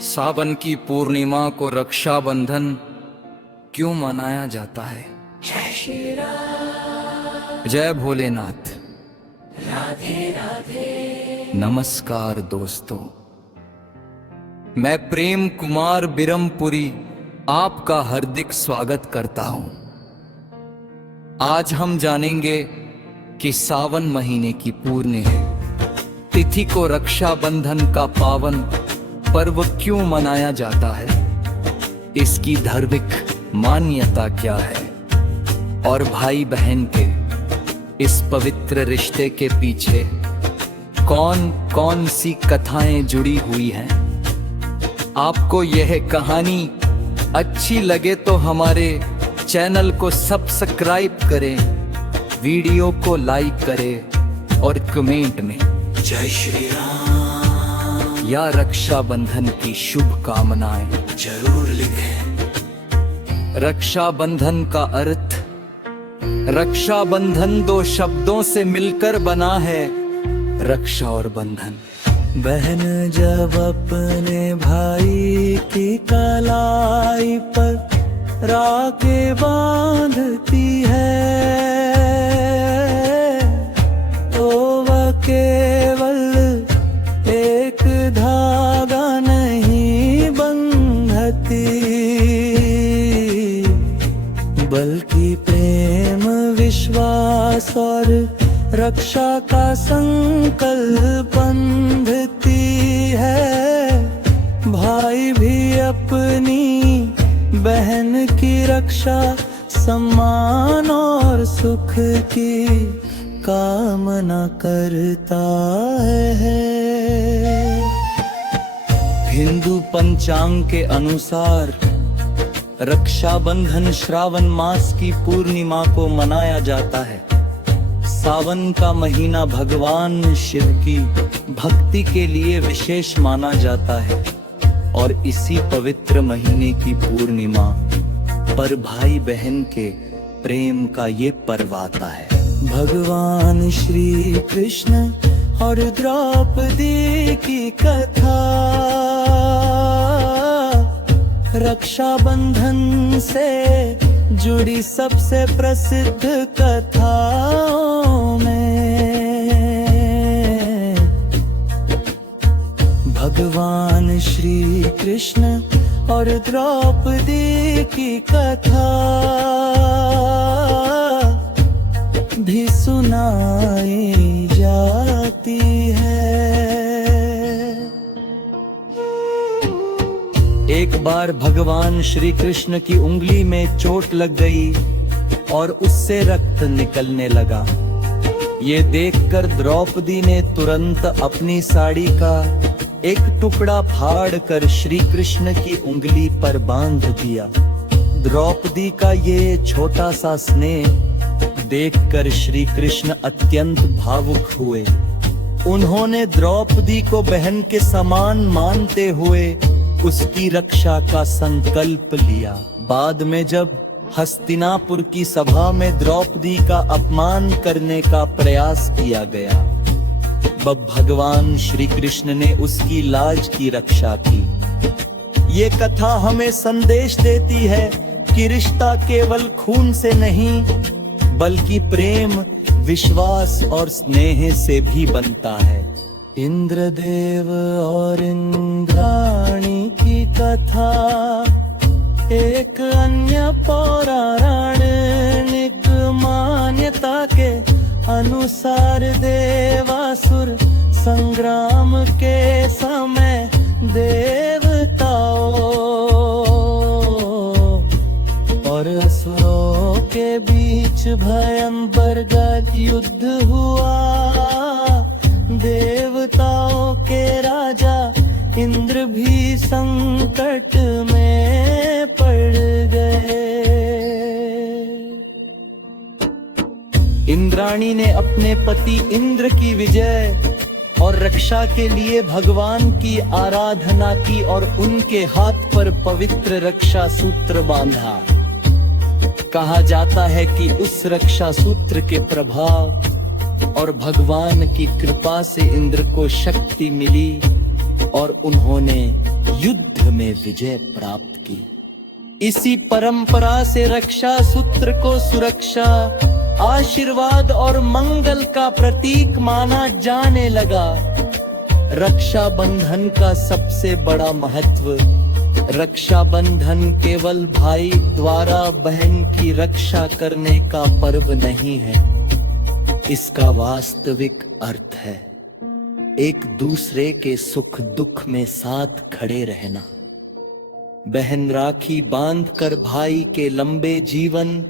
सावन की पूर्णिमा को रक्षाबंधन क्यों मनाया जाता है? जय श्री राम, जय भोलेनाथ। राधे राधे। नमस्कार दोस्तों, मैं प्रेम कुमार बिरमपुरी आपका हार्दिक स्वागत करता हूं। आज हम जानेंगे कि सावन महीने की पूर्ण तिथि को रक्षाबंधन का पावन पर्व क्यों मनाया जाता है, इसकी धार्मिक मान्यता क्या है और भाई बहन के इस पवित्र रिश्ते के पीछे कौन कौन सी कथाएं जुड़ी हुई हैं। आपको यह कहानी अच्छी लगे तो हमारे चैनल को सब्सक्राइब करें, वीडियो को लाइक करें और कमेंट में जय श्री राम या रक्षाबंधन की शुभकामनाएं जरूर लिखें। रक्षाबंधन का अर्थ, रक्षाबंधन दो शब्दों से मिलकर बना है, रक्षा और बंधन। बहन जब अपने भाई की कलाई पर राखे बांधती है तो वह केवल एक धागा नहीं बंधती, बल्कि प्रेम, विश्वास और रक्षा का संकल्प बंधती है। भाई भी अपनी बहन की रक्षा, सम्मान और सुख की कामना करता है। हिंदू पंचांग के अनुसार रक्षाबंधन श्रावण मास की पूर्णिमा को मनाया जाता है। सावन का महीना भगवान शिव की भक्ति के लिए विशेष माना जाता है और इसी पवित्र महीने की पूर्णिमा पर भाई बहन के प्रेम का ये पर्व आता है। भगवान श्री कृष्ण और द्रौपदी की कथा रक्षाबंधन से जुड़ी सबसे प्रसिद्ध कथाओं में भगवान श्री कृष्ण और द्रौपदी की कथा भी सुनाई जाती है। एक बार भगवान श्री कृष्ण की उंगली में चोट लग गई और उससे रक्त निकलने लगा। ये देखकर द्रौपदी ने तुरंत अपनी साड़ी का एक टुकड़ा फाड़कर श्री कृष्ण की उंगली पर बांध दिया। द्रौपदी का ये छोटा सा स्नेह देखकर श्री कृष्ण अत्यंत भावुक हुए। उन्होंने द्रौपदी को बहन के समान मानते हुए उसकी रक्षा का संकल्प लिया। बाद में जब हस्तिनापुर की सभा में द्रौपदी का अपमान करने का प्रयास किया गया, तब भगवान श्री कृष्ण ने उसकी लाज की रक्षा की। ये कथा हमें संदेश देती है कि रिश्ता केवल खून से नहीं, बल्कि प्रेम, विश्वास और स्नेह से भी बनता है। इंद्रदेव और इंद्राणी की कथा एक अन्य पौराणिक मान्यता के अनुसार देवासुर संग्राम के समय देवताओं और असुरों के बीच भयंकर युद्ध हुआ। देवताओं के राजा इंद्र भी संकट में पड़ गए। इंद्राणी ने अपने पति इंद्र की विजय और रक्षा के लिए भगवान की आराधना की और उनके हाथ पर पवित्र रक्षा सूत्र बांधा। कहा जाता है कि उस रक्षा सूत्र के प्रभाव और भगवान की कृपा से इंद्र को शक्ति मिली और उन्होंने युद्ध में विजय प्राप्त की। इसी परंपरा से रक्षा सूत्र को सुरक्षा, आशीर्वाद और मंगल का प्रतीक माना जाने लगा। रक्षा बंधन का सबसे बड़ा महत्व, रक्षा बंधन केवल भाई द्वारा बहन की रक्षा करने का पर्व नहीं है, इसका वास्तविक अर्थ है एक दूसरे के सुख दुख में साथ खड़े रहना। बहन राखी बांधकर भाई के लंबे जीवन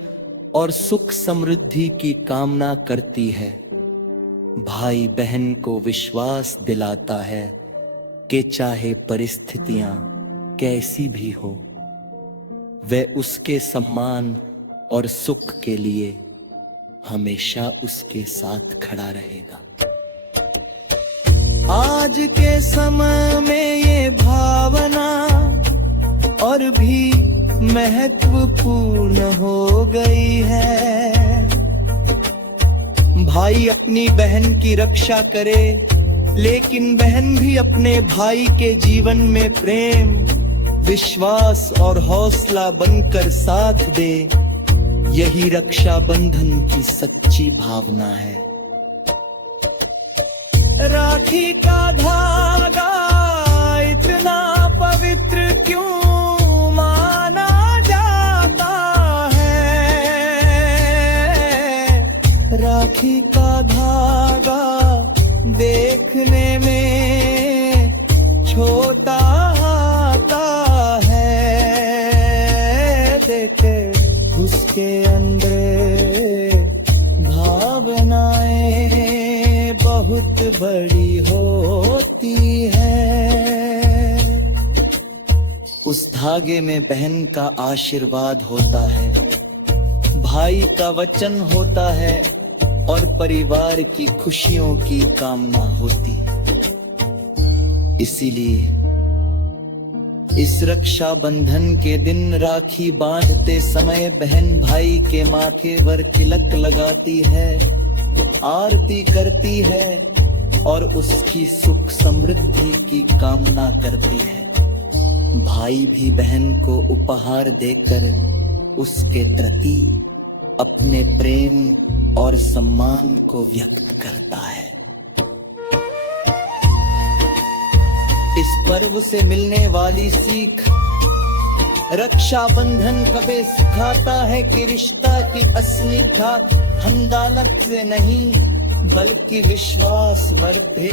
और सुख समृद्धि की कामना करती है। भाई बहन को विश्वास दिलाता है कि चाहे परिस्थितियां कैसी भी हो, वह उसके सम्मान और सुख के लिए हमेशा उसके साथ खड़ा रहेगा। आज के समय में ये भावना और भी महत्वपूर्ण हो गई है। भाई अपनी बहन की रक्षा करे, लेकिन बहन भी अपने भाई के जीवन में प्रेम, विश्वास और हौसला बनकर साथ दे। यही रक्षा बंधन की सच्ची भावना है। राखी का धागा इतना पवित्र क्यों माना जाता है? राखी का धागा देखने में छोटा आता है, देखे उसके अंदर भावनाएं बहुत बड़ी होती है। उस धागे में बहन का आशीर्वाद होता है, भाई का वचन होता है और परिवार की खुशियों की कामना होती है। इसीलिए इस रक्षा बंधन के दिन राखी बांधते समय बहन भाई के माथे पर तिलक लगाती है, आरती करती है और उसकी सुख समृद्धि की कामना करती है। भाई भी बहन को उपहार देकर उसके प्रति अपने प्रेम और सम्मान को व्यक्त करता है। इस पर्व से मिलने वाली सीख, रक्षा बंधन कभी सिखाता है कि रिश्ता की असली घात धन दौलत से नहीं बल्कि विश्वास वर्धे